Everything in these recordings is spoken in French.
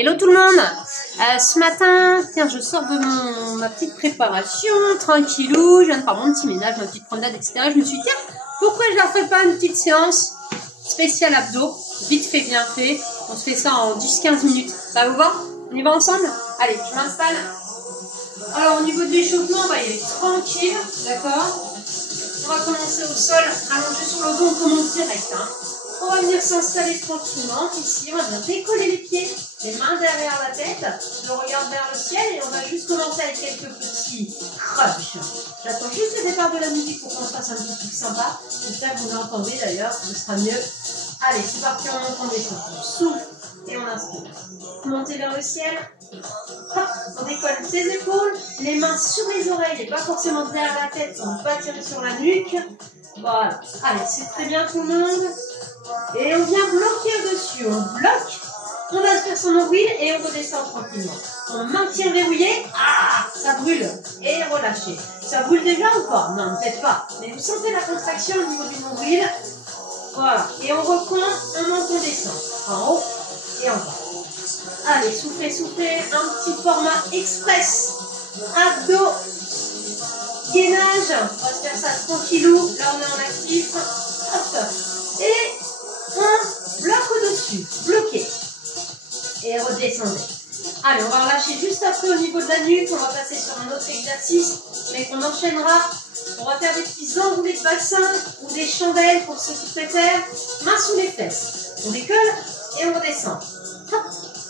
Hello tout le monde. Ce matin, tiens, je sors de ma petite préparation, tranquillou, je viens de faire mon petit ménage, ma petite promenade, etc. Je me suis dit, tiens, pourquoi je leur fais pas une petite séance spéciale abdos, vite fait, bien fait. On se fait ça en 10-15 minutes. Ça vous va? On y va ensemble? Allez, je m'installe. Alors, au niveau du échauffement, on va y aller tranquille, d'accord? On va commencer au sol, allongé sur le dos, on commence direct, hein. On va venir s'installer tranquillement ici, on va bien décoller les pieds, les mains derrière la tête, le regard vers le ciel et on va juste commencer avec quelques petits crunchs. J'attends juste le départ de la musique pour qu'on se fasse un petit truc sympa. J'espère que vous l'entendez d'ailleurs, ce sera mieux. Allez, c'est parti, on entend des choses. On souffle et on inspire. Montez vers le ciel. Hop, on décolle ses épaules, les mains sur les oreilles et pas forcément derrière la tête, on ne pas tirer sur la nuque. Voilà. Allez, c'est très bien tout le monde. Et on vient bloquer au-dessus. On bloque, on aspire son nombril et on redescend tranquillement. On maintient verrouillé. Ah, ça brûle. Et relâchez. Ça brûle déjà ou pas? Non, peut-être pas. Mais vous sentez la contraction au niveau du nombril. Voilà. Et on reprend, on monte, on descend. En haut et en bas. Allez, soufflez, soufflez. Un petit format express. Abdos. Gainage. On va se faire ça tranquillou. Là, on est en actif. Hop. Et on bloque au-dessus, bloqué. Et redescendez. Allez, on va relâcher juste après au niveau de la nuque. On va passer sur un autre exercice, mais qu'on enchaînera. On va faire des petits enroulés de bassin ou des chandelles pour ceux qui préfèrent. Mains sous les fesses. On décolle et on redescend. Hop.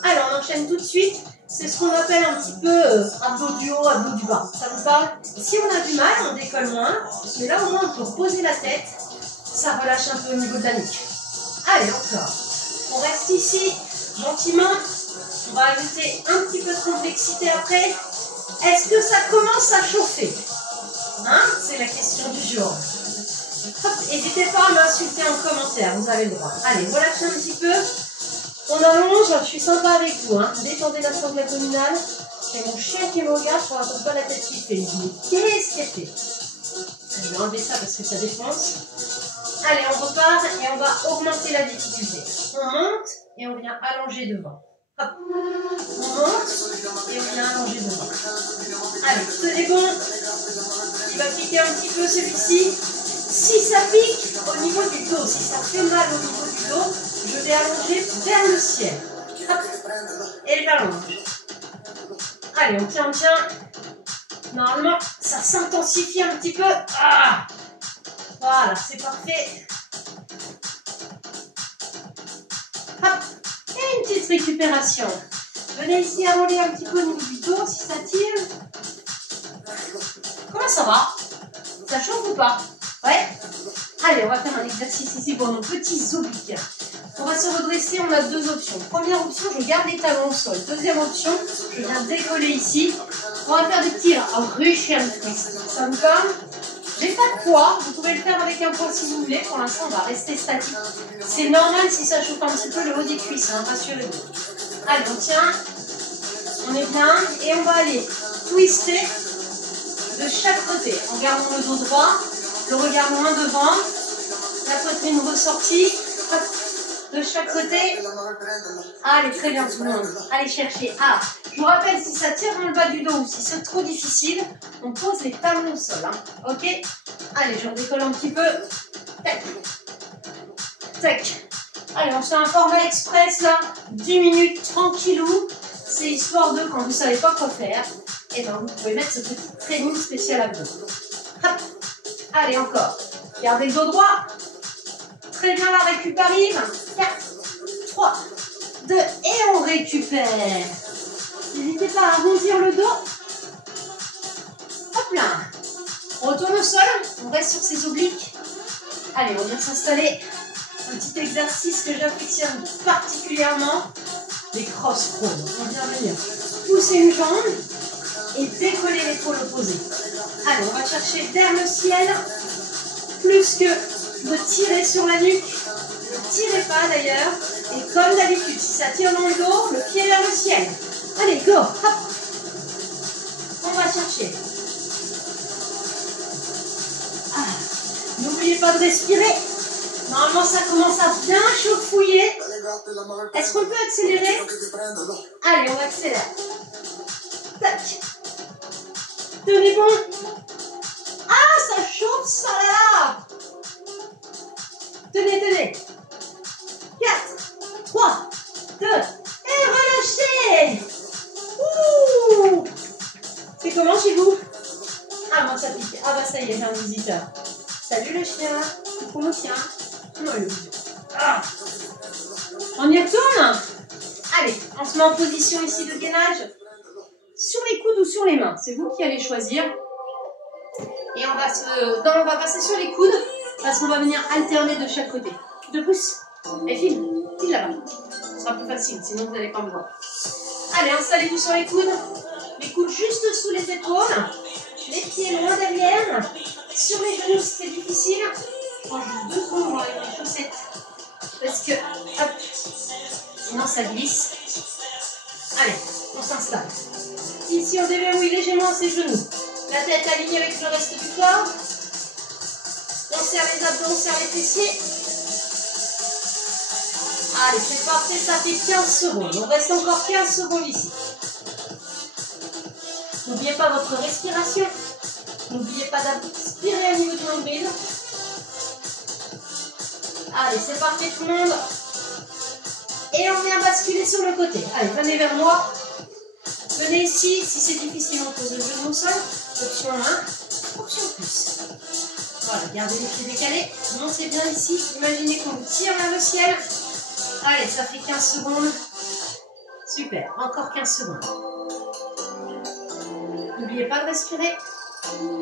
Allez, on enchaîne tout de suite. C'est ce qu'on appelle un petit peu abdos du haut, abdos du bas. Ça vous parle? Si on a du mal, on décolle moins. Mais là, au moins, on peut poser la tête. Ça relâche un peu au niveau de la nuque. Allez, encore. On reste ici, gentiment. On va ajouter un petit peu de complexité après. Est-ce que ça commence à chauffer? Hein? C'est la question du jour. N'hésitez pas à m'insulter en commentaire, vous avez le droit. Allez, relâchez un petit peu. On allonge, je suis sympa avec vous. Hein. Détendez la sangle abdominale. C'est mon chien qui me regarde, je ne raconte pas la tête qui fait. Mais qu'est-ce qu'elle fait? Je vais enlever ça parce que ça défonce. Allez, on repart et on va augmenter la difficulté. On monte et on vient allonger devant. Hop. On monte et on vient allonger devant. Allez, tenez bon. Il va piquer un petit peu celui-ci. Si ça pique au niveau du dos, si ça fait mal au niveau du dos, je vais allonger vers le ciel. Hop. Et j'allonge. Allez, on tient, on tient. Normalement, ça s'intensifie un petit peu. Ah! Voilà, c'est parfait. Hop. Et une petite récupération. Venez ici allonger un petit peu au niveau du dos si ça tire. Comment ça va? Ça chauffe ou pas? Ouais? Allez, on va faire un exercice ici pour nos petits obliques. On va se redresser, on a deux options. Première option, je garde les talons au sol. Deuxième option, je viens décoller ici. On va faire des petits Russian twist. Ça vous parle? J'ai pas de poids, vous pouvez le faire avec un poids si vous voulez. Pour l'instant, on va rester statique. C'est normal si ça chauffe un petit peu le haut des cuisses, hein, rassurez-vous. Allez, on tient. On est bien. Et on va aller twister de chaque côté en gardant le dos droit, le regard loin devant, la poitrine ressortie. Hop. De chaque côté. Allez, très bien tout le monde. Allez chercher. Ah, je vous rappelle, si ça tire dans le bas du dos ou si c'est trop difficile, on pose les talons au sol. Hein. Ok? Allez, je redécolle un petit peu. Tac. Tac. Allez, on fait un format express là. 10 minutes tranquillou. C'est histoire de, quand vous ne savez pas quoi faire, et ben vous pouvez mettre ce petit training spécial à dos. Hop. Allez, encore. Gardez le dos droit. Très bien, la récup arrive. 4, 3, 2, et on récupère. N'hésitez pas à arrondir le dos. Hop là. On retourne au sol, on reste sur ses obliques. Allez, on vient s'installer. Un petit exercice que j'affectionne particulièrement, les cross crawls. On vient venir pousser une jambe et décoller l'épaule opposée. Allez, on va chercher vers le ciel, plus que de tirer sur la nuque, ne tirez pas d'ailleurs, et comme d'habitude, si ça tire dans le dos, le pied vers le ciel. Allez, go, hop. On va chercher. Ah. N'oubliez pas de respirer. Normalement, ça commence à bien chaufouiller. Est-ce qu'on peut accélérer? Allez, on accélère. Tac. Tenez bon. Ah, ça chauffe, ça là. Tenez, tenez. 4, 3, 2, et relâchez. Ouh. C'est comment chez vous? Ah, moi ça pique. Ah bah ça y est, j'ai un visiteur. Salut le chien. Coucou mon chien. Non, il est obligé. Ah. On y retourne? Allez, on se met en position ici de gainage. Sur les coudes ou sur les mains, c'est vous qui allez choisir. Et on va passer sur les coudes parce qu'on va venir alterner de chaque côté. Tu te pousses? Et file là-bas. Ce sera plus facile, sinon vous n'allez pas me voir. Allez, installez-vous sur les coudes. Les coudes juste sous les épaules. Les pieds loin derrière. Sur les genoux, si c'est difficile. Je prends juste 2 secondes pour enlever mes chaussettes. Parce que, hop, sinon ça glisse. Allez, on s'installe. Ici, on déverrouille légèrement ses genoux. La tête alignée avec le reste du corps. On serre les abdos, on serre les fessiers. Allez, c'est parfait, ça fait 15 secondes. On reste encore 15 secondes ici. N'oubliez pas votre respiration. N'oubliez pas d'aspirer au niveau du nombril. Allez, c'est parfait tout le monde. Et on vient basculer sur le côté. Allez, venez vers moi. Venez ici. Si c'est difficile, on pose le genou au sol. Option 1, option plus. Voilà, gardez les pieds décalés. Montez bien ici. Imaginez qu'on vous tire vers le ciel. Allez, ça fait 15 secondes. Super, encore 15 secondes. N'oubliez pas de respirer.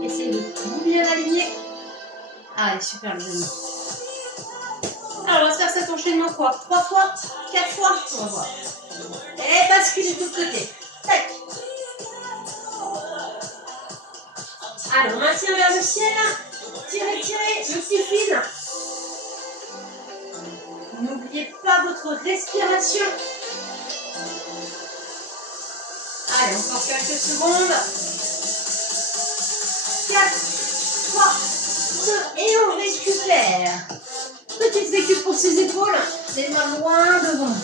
Essayez de tout bien aligner. Allez, super les amis. Alors, on va se faire cet enchaînement quoi? 3 fois? 4 fois? On va voir. Et basculez de l'autre côté. Tac. Allez, on maintient vers le ciel. Tirez, tirez, le petit fil. N'oubliez pas votre respiration. Allez, encore quelques secondes. 4, 3, 2, et on récupère. Petite récup pour ses épaules, les mains loin devant.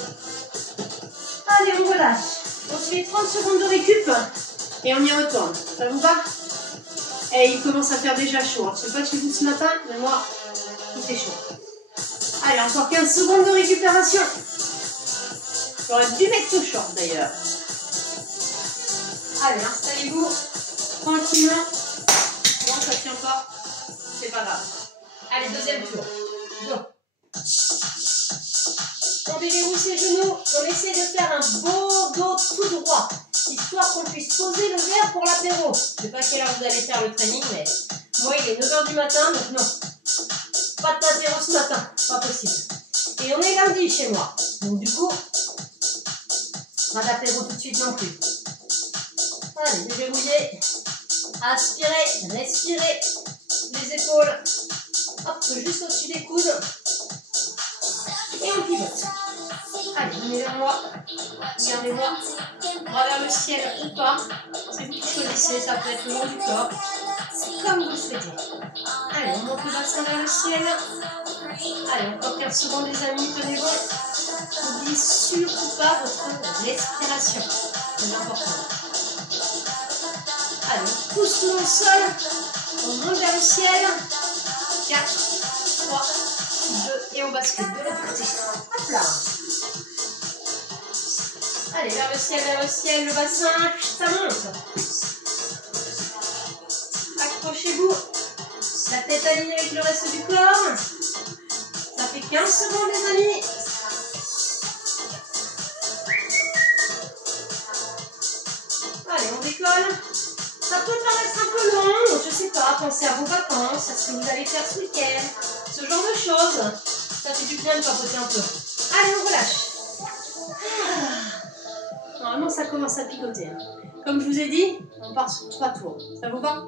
Allez, on relâche. On se fait 30 secondes de récup et on y retourne. Ça vous va? Et il commence à faire déjà chaud. Je ne sais pas chez vous ce matin, mais moi, il fait chaud. Allez, encore 15 secondes de récupération. J'aurais dû mettre au short d'ailleurs. Allez, installez-vous tranquillement. Non, ça ne tient pas. C'est pas grave. Allez, deuxième tour. Go. On déverrouille ses genoux. On essaie de faire un beau dos tout droit. Histoire qu'on puisse poser le verre pour l'apéro. Je ne sais pas à quelle heure vous allez faire le training, mais moi, il est 9 h du matin, donc non. Pas d'apéro ce matin. Pas possible. Et on est lundi chez moi. Donc du coup, pas d'apéro tout de suite non plus. Allez, déverrouillez. Aspirez, respirez. Les épaules. Hop, juste au-dessus des coudes. Et on pivote. Allez, venez vers moi. Regardez-moi. Bras vers le ciel ou pas. C'est vous qui choisissez. Ça peut être le long du corps. Comme vous le souhaitez. Allez, on monte le bassin vers le ciel. Allez, encore 15 secondes les amis. Tenez bon. N'oubliez surtout pas votre respiration. C'est important. Allez, on pousse tout dans le sol. On monte vers le ciel. 4, 3, 2, et on bascule de l'autre côté. Hop là. Allez, vers le ciel, le bassin, ça monte. Accrochez-vous. La tête alignée avec le reste du corps. Ça fait 15 secondes les amis. Allez, on décolle. Ça peut paraître un peu long, je sais pas, pensez à vos vacances, à ce que vous allez faire ce week-end, ce genre de choses. Ça fait du bien de papoter un peu. Allez, on relâche. Normalement, ça commence à picoter. Comme je vous ai dit, on part sur 3 tours. Ça vous va?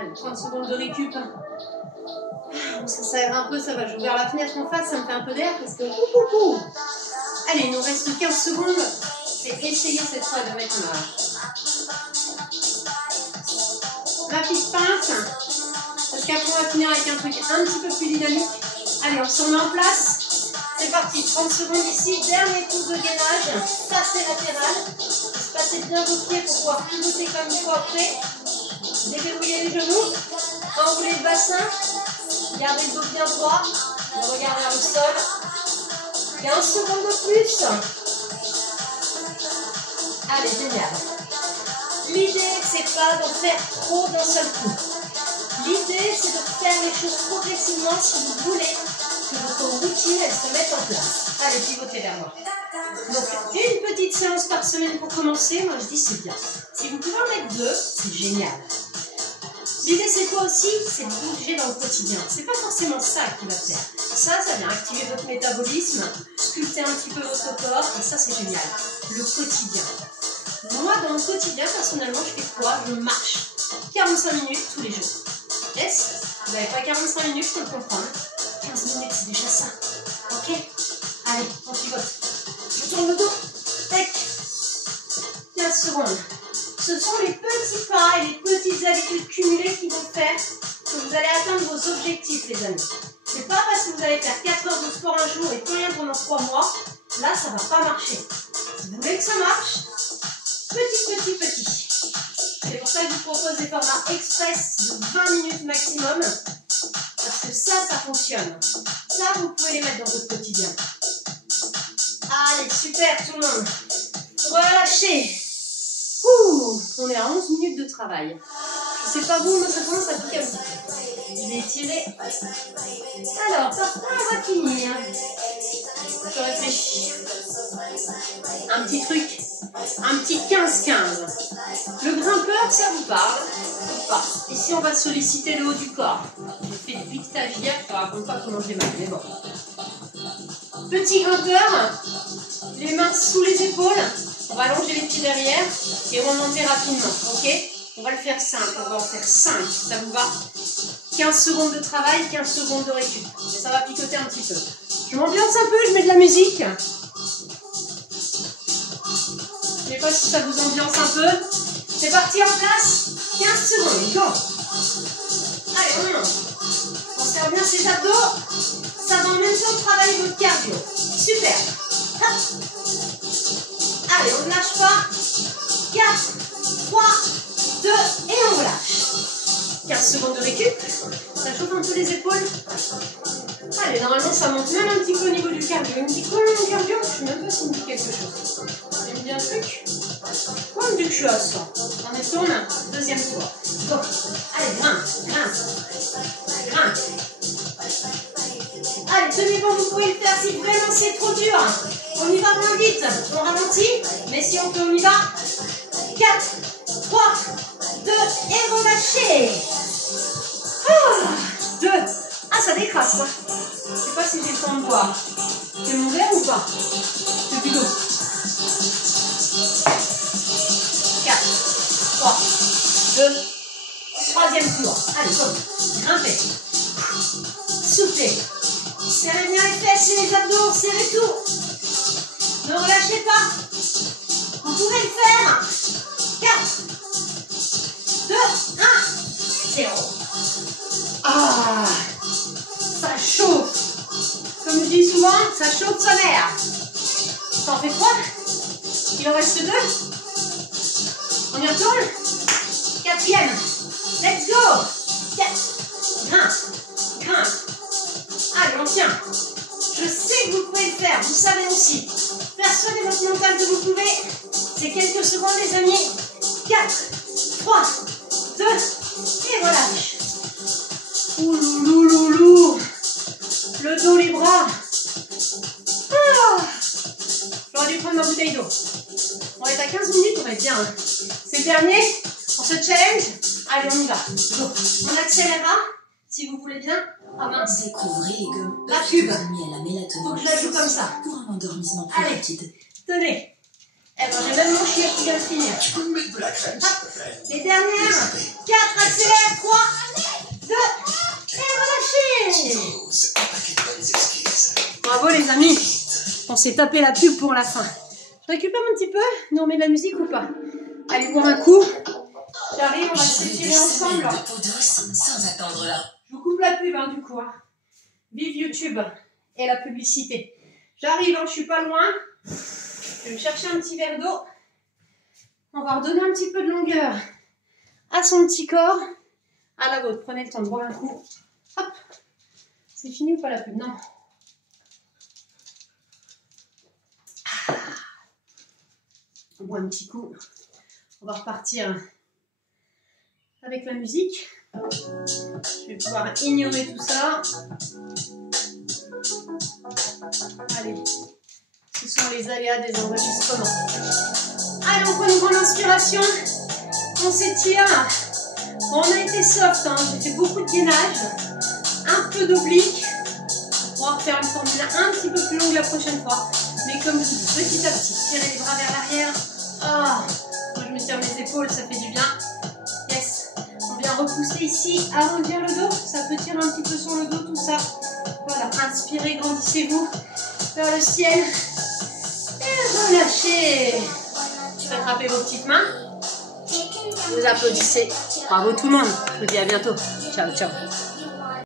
Allez, 30 secondes de récup. Bon, ça s'aère un peu, ça va. J'ai ouvert la fenêtre en face, ça me fait un peu d'air parce que... Allez, il nous reste 15 secondes. Je vais essayer cette fois de mettre ma petite pince. Parce qu'après, on va finir avec un truc un petit peu plus dynamique. Allez, on se remet en place. C'est parti, 30 secondes ici, dernier pouce de gainage, passez latéral, passez bien vos pieds pour pouvoir pivoter comme il faut après, déverrouillez les genoux, enroulez le bassin, gardez le dos bien droit, regardez vers le sol, 15 secondes de plus, allez génial. L'idée c'est pas d'en faire trop d'un seul coup, l'idée c'est de faire les choses progressivement si vous voulez que votre routine elle se mette en place. Allez, pivotez vers moi. Donc, une petite séance par semaine pour commencer, moi je dis c'est bien. Si vous pouvez en mettre 2, c'est génial. L'idée c'est quoi aussi? C'est de bouger dans le quotidien. C'est pas forcément ça qui va faire. Ça vient activer votre métabolisme, sculpter un petit peu votre corps, et ça c'est génial. Le quotidien. Moi, dans le quotidien, personnellement, je fais quoi? Je marche 45 minutes tous les jours. Yes? Vous n'avez pas 45 minutes, je peux le comprendre. 15 minutes, c'est déjà ça. Ok? Allez, on pivote. Je tourne le dos. Tac. 15 secondes. Ce sont les petits pas et les petites habitudes cumulées qui vont faire que vous allez atteindre vos objectifs, les amis. C'est pas parce que vous allez faire 4 heures de sport un jour et plus rien pendant 3 mois. Là, ça va pas marcher. Si vous voulez que ça marche, petit. C'est pour ça que je vous propose des formats express de 20 minutes maximum. Parce que ça fonctionne. Ça, vous pouvez les mettre dans votre quotidien. Allez, super tout le monde. Relâchez. Ouh, on est à 11 minutes de travail. Je sais pas vous, mais ça commence à piquer un petit peu. Je vais étirer. Alors, par quoi on va finir? Je réfléchis. Un petit truc. Un petit 15-15. Le grimpeur, ça vous parle ou pas? Ici, on va solliciter le haut du corps. J'ai fait du piquetage hier, je ne te raconte pas comment j'ai mal, mais bon. Petit grimpeur, les mains sous les épaules. On va allonger les pieds derrière et on va monter rapidement, ok? On va le faire simple, on va en faire 5, ça vous va? 15 secondes de travail, 15 secondes de récup. Mais ça va picoter un petit peu. Je m'ambiance un peu, je mets de la musique. Je ne sais pas si ça vous ambiance un peu. C'est parti, en place. 15 secondes, go. Allez, on monte. On serre bien ses abdos. Ça va en même temps travailler votre cardio. Super. Hop. Allez, on ne lâche pas. 4, 3, 2 et on relâche. 15 secondes de récup. Ça chauffe un peu les épaules. Allez, normalement ça monte même un petit peu au niveau du cardio. Il me dit quoi le cardio? Je sais même pas s'il me dit quelque chose. Il me dit un truc? Moi, il me dit que je suis à 100. On y tourne. Deuxième tour. Bon. Allez, grimpe. Allez, tenez bon, vous pouvez le faire si vraiment c'est trop dur. On y va moins vite. On ralentit. Mais si on peut, on y va. 4, 3, 2 et relâchez. 2. Ah, ça décrasse. Hein. Je sais pas si j'ai le temps de boire. C'est mon verre ou pas? C'est plutôt. 4, 3, 2, troisième tour. Allez, go. Grimpez. Soufflez. Serrez bien les fesses et les abdos. Serrez tout. Ne relâchez pas. Vous pouvez le faire. 4, 2, 1, 0. Ah, ça chauffe. Comme je dis souvent, ça chauffe sa mère. T'en fais 3. Il en reste 2. On y retourne. 4e. Let's go. 4. Grimpe. Allez, on tient. Je sais que vous pouvez le faire. Vous savez aussi. Persuadez votre mental que vous pouvez. C'est quelques secondes, les amis. 4, 3, 2, et relâche. Ouloulouloulou. Le dos, les bras. Ah. J'aurais dû prendre ma bouteille d'eau. On est à 15 minutes, on va être bien. Hein. C'est le dernier. On se challenge. Allez, on y va. Go. On accélérera, si vous voulez bien. Ah mince. Découvrez les gommes la pub. à la mélatonine. Faut que je la joue comme ça. Pour un endormissement plus rapide. Tenez. Eh ben, j'ai même mon chien qui vient de finir. Tu peux me mettre de la crème, s'il te plaît? Les dernières. 4, accélère. 3, 2, et relâchez. Dose, un paquet de bonnes exquises. Bravo les amis. On s'est tapé la pub pour la fin. Je récupère un petit peu. Nous on met de la musique ou pas? Allez, boire un coup. J'arrive, on va s'étirer ensemble. De peau douce sans attendre là. Je vous coupe la pub du coup. Hein. Vive YouTube et la publicité. J'arrive, hein, je suis pas loin. Je vais me chercher un petit verre d'eau. On va redonner un petit peu de longueur à son petit corps. À la vôtre, prenez le temps de boire un coup. Hop. C'est fini ou pas la pub? Non. On boit un petit coup. On va repartir avec la musique. Je vais pouvoir ignorer tout ça. Allez. Ce sont les aléas des enregistrements. Allez, on prend une grande inspiration. On s'étire. Bon, on a été soft, hein. J'ai fait beaucoup de gainage. Un peu d'oblique. On pourra refaire une formule un petit peu plus longue la prochaine fois. Mais comme je dis, petit à petit, tirez les bras vers l'arrière. Ah, moi je me tire les épaules, ça fait du bien. Yes. On vient repousser ici, arrondir le dos. Ça peut tirer un petit peu sur le dos, tout ça. Voilà, inspirez, grandissez-vous vers le ciel. Et relâchez. Attrapez vos petites mains. Vous applaudissez. Bravo tout le monde. Je vous dis à bientôt. Ciao, ciao.